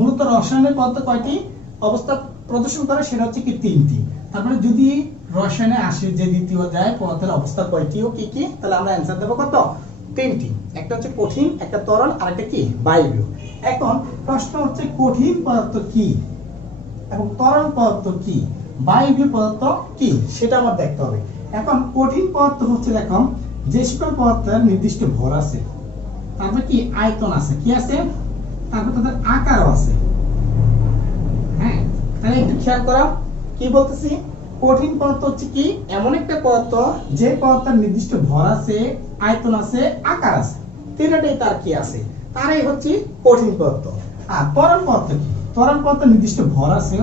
মূলত রসায়নের পদার্থ কয়টি অবস্থা প্রদর্শন করে, সেটা হচ্ছে কি তিনটি। তারপরে যদি রসায়নে আসে যে দ্বিতীয় অধ্যায় পদার্থের অবস্থা কয়টি ও কি কি, তাহলে আমরা অ্যান্সার দেবো কত, তিনটি। একটা হচ্ছে কঠিন, একটা তরল, আর একটা কি বায়বীয়। এখন প্রশ্ন হচ্ছে কঠিন পদার্থ কি এবং তরল পদার্থ কি, বায়বীয় পদার্থ কি, সেটা আমার দেখতে হবে। এখন কঠিন পদার্থ হচ্ছে দেখো যে সকল পদার্থের নির্দিষ্ট ভর আছে, তারপর কি আয়তন আছে, কি আছে, তারপর তাদের আকারও আছে। হ্যাঁ, তাহলে একটু খেয়াল করো কি বলতেছি। কঠিন পদার্থ হচ্ছে কি এমন একটা পদার্থ যে পদার্থের নির্দিষ্ট ভর আছে, আয়তন আছে, আকার আছে, তিনটাই তার কি আছে, তারই হচ্ছে কঠিন পদার্থ। আর তরল পদার্থ কি, তরল পদার্থ নির্দিষ্ট ভর আছে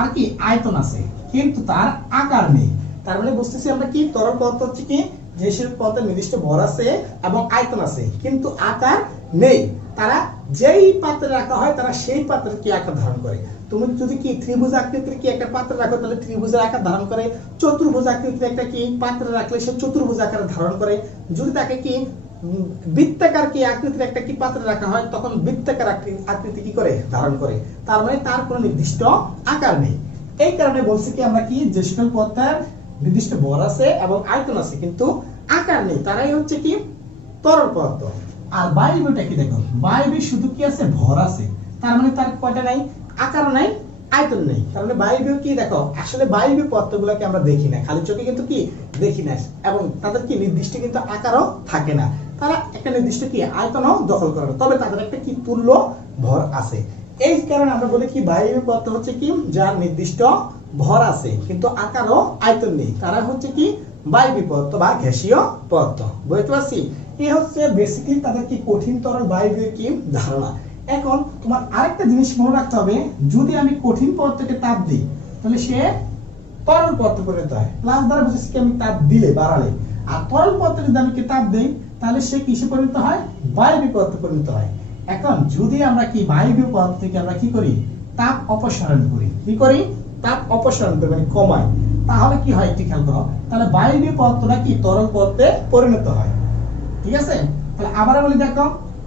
আর কি আয়তন আছে, কিন্তু তার আকার নেই। তার মানে বুঝতেছি আমরা কি তরল পদার্থ হচ্ছে কি যেসব পদার্থের নির্দিষ্ট ভর আছে এবং আয়তন আছে কিন্তু আকার নেই। তারা যেই পাত্রে রাখা হয় তারা সেই পাত্রের কি আকার ধারণ করে। তুমি যদি কি ত্রিভুজ আকৃতির কি একটা পাত্রে রাখো তাহলে ত্রিভুজের আকার ধারণ করে, চতুর্ভুজ আকৃতির একটা কি পাত্রে রাখলে সে চতুর্ভুজ আকার ধারণ করে। যদি তাকে কি বৃত্তাকার কি আকৃতির একটা কি পাত্রে রাখা হয় তখন বৃত্তাকার আকৃতি কি করে ধারণ করে। তার মানে তার কোনো নির্দিষ্ট আকার নেই। এই কারণে বলছি কি আমরা কি যে সকল পদার্থের নির্দিষ্ট ভর আছে এবং আয়তন আছে কিন্তু আকার নেই তারাই হচ্ছে কি তরল পদার্থ। আর বায়বীয়টা কি দেখো, বায়বীয় শুধু কি আছে ভর আছে, তার মানে তার কয়টা নাই, আকার নাই, আয়তন নেই। তার মানে বায়বীয় কি দেখো আসলে বায়বীয় পদার্থগুলোকে আমরা দেখি না, খালি চোখে কিন্তু কি দেখি না, এবং তাদের কি নির্দিষ্ট কিন্তু আকারও থাকে না, তারা একটা নির্দিষ্ট কি আয়তনও দখল করে না, তবে তাদের একটা কি তুল্য ভর আছে। এই কারণে আমরা বলি কি বায়বীয় পদার্থ হচ্ছে কি যার নির্দিষ্ট ভর আছে কিন্তু আকারও আয়তন নেই, তারা হচ্ছে কি বায়বীয় পদার্থ বা গ্যাসীয় পদার্থ। বুঝতে পারছি? এই হচ্ছে বেসিক্যালি তাদের কি কঠিন তরল বায়বীয় কি ধারণা। এখন তোমার আরেকটা জিনিস মনে রাখতে হবে, যদি আমি কঠিন পদার্থকে তাপ দিই তাহলে সে তরল পদার্থ পরিণত হয়। প্লাস দ্বারা বুঝেছি কি আমি তাপ দিলে বাড়ালে, আর তরল পদার্থ যদি আমি কি তাপ দেই তাহলে সে কিসে পরিণত হয়, বায়বীয় পদার্থে পরিণত হয়। এখন যদি আমরা কি বায়বীয় পদার্থ থেকে আমরা কি করি, তাপ অপসারণ করি, কি করি, তাপ অপসারণ করি মানে কমাই, তাহলে কি হয় একটু খেয়াল করো, তাহলে বায়বীয় পদার্থটা কি তরল পদার্থে পরিণত হয়। ঠিক আছে? তাহলে আবার বলি দেখো,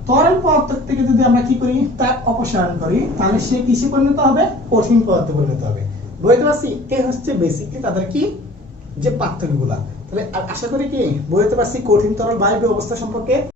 তরল পদার্থ থেকে যদি আমরা কি করি তাপ অপসারণ করি তাহলে সে কিসে পরিণত হবে, কঠিন পদার্থে পরিণত হবে। বুঝতে পারছি? এই হচ্ছে বেসিক্যালি তাদের কি যে পার্থক্যগুলা। তাহলে আশা করি কি বুঝতে পারছি কঠিন তরল বায়বীয় অবস্থা সম্পর্কে।